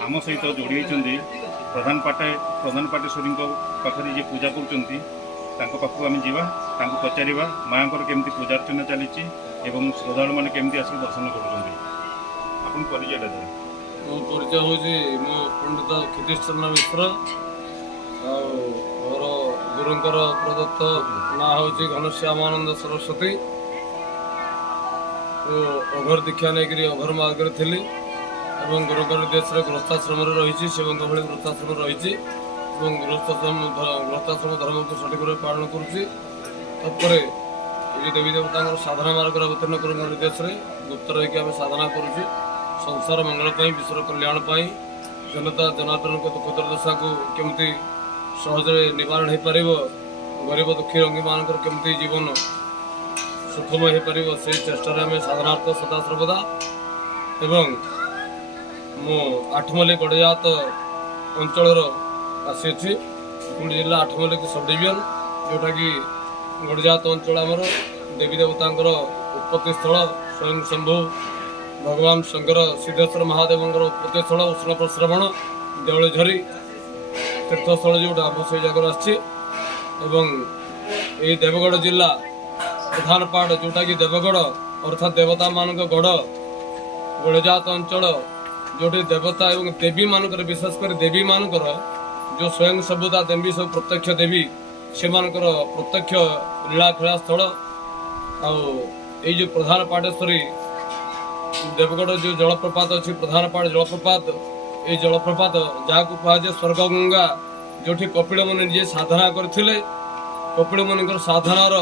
आम सहित जोड़ी प्रधान पाटेश्वरी पाखे जी पूजा कर पाखक आम जा पचार माँ केमती पूजा अर्चना चली श्रद्धालु मैंने केमती आस दर्शन कर परिचय मो परिचय हूँ मो पंडित क्षितिश्चरण मिश्र मोर गुरुंकर प्रदत्त ना हूँ घनश्यामानंद सरस्वती। अघर दीक्षा नहीं अघर मार्ग थी एवं गुरुंकर निर्देश गृहस्थाश्रम रही शिवों भाई गृहस्थाश्रम रही गृहस्थाश्रम धर्म को सठिक भाव पालन कर देवी देवता साधना मार्ग अवतीर्ण गुरुंकर निर्देश गुप्त रही आम साधना करुँ संसार मंगल विश्व कल्याण जनता जनार्दन को दुख दुर्दशा को केमती सहज निवारण हो पार गरीब दुखी रंगी मान केमती जीवन सुखमय हो पार से चेष्टा आम साधनार्थ सदा सर्वदा एवं मु आठमल्ली गड़जात अंचल आसी पुरी जिला आठमल्ली सब डिविजन जोटा कि गड़जात अंचल आमर देवी देवता उत्पत्ति स्थल स्वयं शंभु भगवान शंकर सिद्धेश्वर महादेव उत्पत्ति स्थल उष्ण प्रश्रवण देवलझरी तीर्थस्थल जोटा आम से जगह आसी देवगढ़ जिला प्रधान पाट जोटा कि देवगढ़ अर्थात देवता मान गढ़ गड़जात अंचल जोटी देवता एवं देवी मानक विशेषकर देवी मानकर जो स्वयं सबुता देवी सब प्रत्यक्ष देवी से प्रत्यक्ष लीलाखेला स्थल आई जो प्रधान पाटेश्वरी देवगढ़ जो जलप्रपात अच्छी प्रधान पाट जलप्रपात ये जलप्रपात जहाँ को कहुए स्वर्ग गंगा जो कपिल मुनि जी साधना करते कपिल मुनि साधनार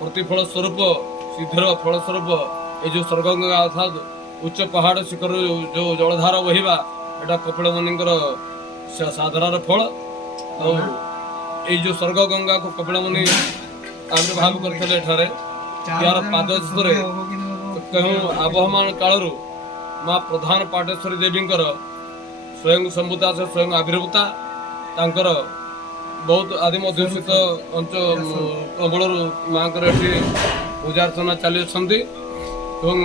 प्रतिफल स्वरूप सिद्धर फल स्वरूप ये जो स्वर्ग गंगा अर्थात उच्च पहाड़ शिखर जो जलधार बहवा यहाँ कपिल मुनि साधनार फल जो स्वर्ग गंगा को कपिल मुनि आविर्भाव करते यार पादस्तर कहूँ आबहमान कालू माँ प्रधान पाटेश्वरी देवी स्वयं संभूता से स्वयं आविर्भूता तांकर बहुत आदिम अध्युषित अंचल माँ पूजा अर्चना चली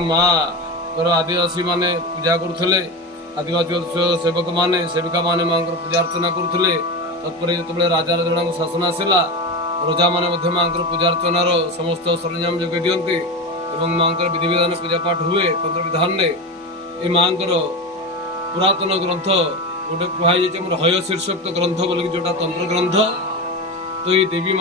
माँ आदिवासी माने पूजा करुले आदिवासी सेवक माने सेविका माने माँ पूजा अर्चना करुले तत्पर जो राजा राजा शासन आसला रजा मैंने माँ पूजा अर्चनार समस्त सरंजाम जोगे दिखती माँ विधि विधान पूजा पाठ हुए तंत्र विधान ये माँ पुरातन ग्रंथ गोटे कहुई हय शीर्षक ग्रंथ बोल जोटा तंत्र ग्रंथ तो ये देवी